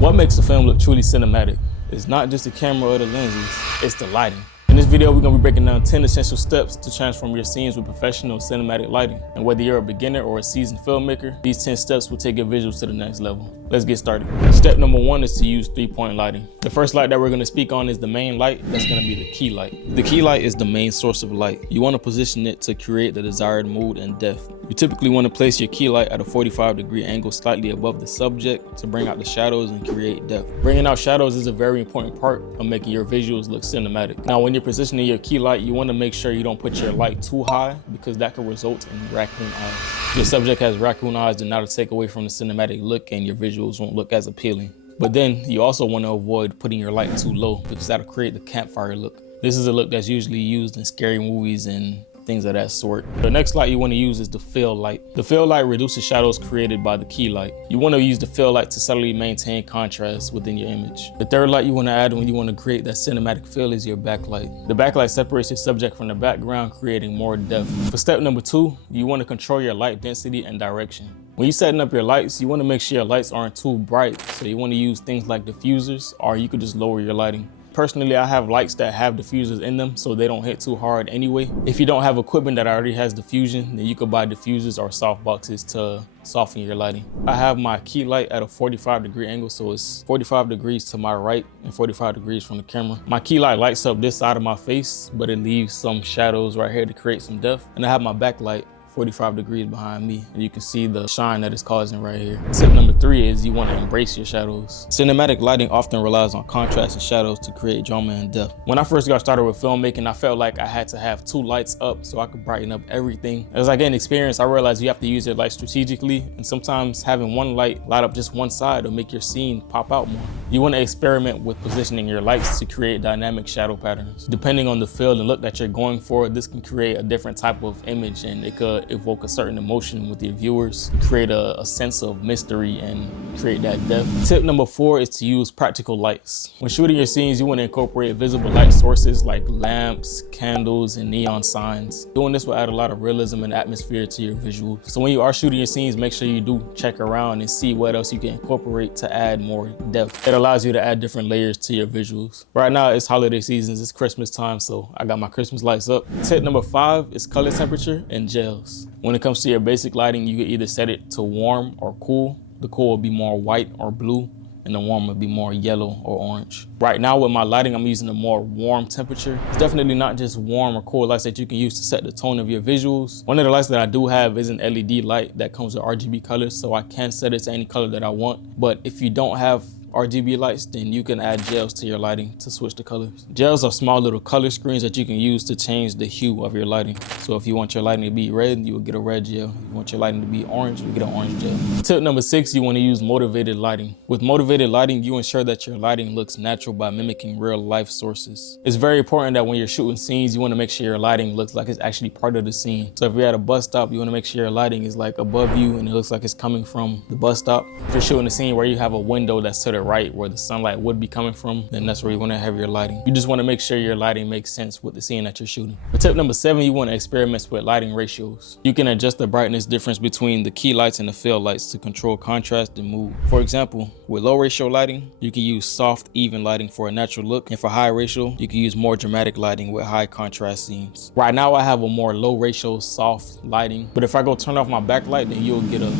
What makes a film look truly cinematic? It's not just the camera or the lenses, it's the lighting. In this video, we're gonna be breaking down 10 essential steps to transform your scenes with professional cinematic lighting. And whether you're a beginner or a seasoned filmmaker, these 10 steps will take your visuals to the next level. Let's get started. Step number 1 is to use 3-point lighting. The first light that we're gonna speak on is the main light. That's gonna be the key light. The key light is the main source of light. You wanna position it to create the desired mood and depth. You typically wanna place your key light at a 45-degree angle slightly above the subject to bring out the shadows and create depth. Bringing out shadows is a very important part of making your visuals look cinematic. Now, when you're positioning your key light, you wanna make sure you don't put your light too high because that can result in raccoon eyes. If your subject has raccoon eyes, then that'll take away from the cinematic look and your visuals won't look as appealing. But then you also want to avoid putting your light too low because that'll create the campfire look. This is a look that's usually used in scary movies and things of that sort. The next light you want to use is the fill light. The fill light reduces shadows created by the key light. You want to use the fill light to subtly maintain contrast within your image. The third light you want to add when you want to create that cinematic feel is your backlight. The backlight separates your subject from the background, creating more depth. For step number 2, you want to control your light density and direction. When you're setting up your lights, you want to make sure your lights aren't too bright, so you want to use things like diffusers, or you could just lower your lighting. Personally, I have lights that have diffusers in them so they don't hit too hard anyway. If you don't have equipment that already has diffusion, then you could buy diffusers or soft boxes to soften your lighting. I have my key light at a 45-degree angle, so it's 45 degrees to my right and 45 degrees from the camera. My key light lights up this side of my face, but it leaves some shadows right here to create some depth. And I have my backlight 45 degrees behind me, and you can see the shine that it's causing right here. Tip number 3 is you want to embrace your shadows. Cinematic lighting often relies on contrast and shadows to create drama and depth. When I first got started with filmmaking, I felt like I had to have 2 lights up so I could brighten up everything. As I gained experience, I realized you have to use your light strategically, and sometimes having one light light up just one side will make your scene pop out more. You want to experiment with positioning your lights to create dynamic shadow patterns. Depending on the feel and look that you're going for, this can create a different type of image, and it could evoke a certain emotion with your viewers, create a sense of mystery and create that depth. Tip number 4 is to use practical lights. When shooting your scenes, you want to incorporate visible light sources like lamps, candles, and neon signs. Doing this will add a lot of realism and atmosphere to your visuals. So when you are shooting your scenes, make sure you do check around and see what else you can incorporate to add more depth. It allows you to add different layers to your visuals. Right now it's holiday seasons, it's Christmas time, so I got my Christmas lights up. Tip number 5 is color temperature and gels. When it comes to your basic lighting, you can either set it to warm or cool. The cool will be more white or blue, and the warm will be more yellow or orange. Right now with my lighting, I'm using a more warm temperature. It's definitely not just warm or cool lights that you can use to set the tone of your visuals. One of the lights that I do have is an LED light that comes with RGB colors, so I can set it to any color that I want. But if you don't have RGB lights, then you can add gels to your lighting to switch the colors. Gels are small little color screens that you can use to change the hue of your lighting. So if you want your lighting to be red, you will get a red gel. If you want your lighting to be orange, you get an orange gel. Tip number 6, you want to use motivated lighting. With motivated lighting, you ensure that your lighting looks natural by mimicking real life sources. It's very important that when you're shooting scenes, you want to make sure your lighting looks like it's actually part of the scene. So if you're at a bus stop, you want to make sure your lighting is like above you and it looks like it's coming from the bus stop. If you're shooting a scene where you have a window that's to the right where the sunlight would be coming from, then that's where you want to have your lighting. You just want to make sure your lighting makes sense with the scene that you're shooting. For tip number 7, you want to experiment with lighting ratios. You can adjust the brightness difference between the key lights and the fill lights to control contrast and mood. For example, with low ratio lighting, you can use soft, even lighting for a natural look, and for high ratio, you can use more dramatic lighting with high contrast scenes. Right now, I have a more low ratio, soft lighting, but if I go turn off my backlight, then you'll get a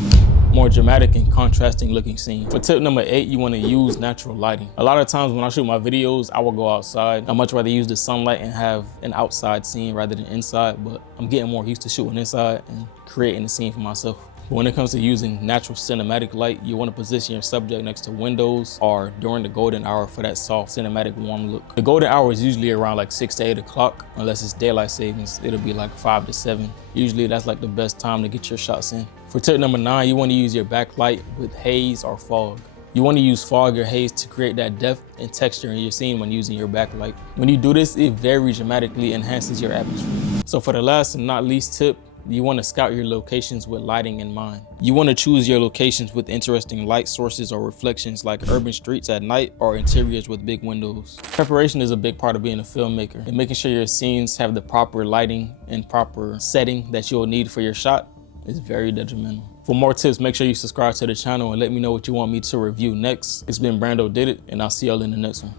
more dramatic and contrasting looking scene. For tip number 8, you want to use natural lighting. A lot of times when I shoot my videos, I will go outside. I much rather use the sunlight and have an outside scene rather than inside, but I'm getting more used to shooting inside and creating a scene for myself. But when it comes to using natural cinematic light, you want to position your subject next to windows or during the golden hour for that soft cinematic warm look. The golden hour is usually around like 6 to 8 o'clock, unless it's daylight savings, it'll be like 5 to 7. Usually that's like the best time to get your shots in. For tip number 9, you want to use your backlight with haze or fog. You want to use fog or haze to create that depth and texture in your scene when using your backlight. When you do this, it very dramatically enhances your atmosphere. So for the last and not least tip, you want to scout your locations with lighting in mind. You want to choose your locations with interesting light sources or reflections like urban streets at night or interiors with big windows. Preparation is a big part of being a filmmaker, and making sure your scenes have the proper lighting and proper setting that you'll need for your shot is very detrimental. For more tips, make sure you subscribe to the channel and let me know what you want me to review next. It's been Brando Did It, and I'll see y'all in the next one.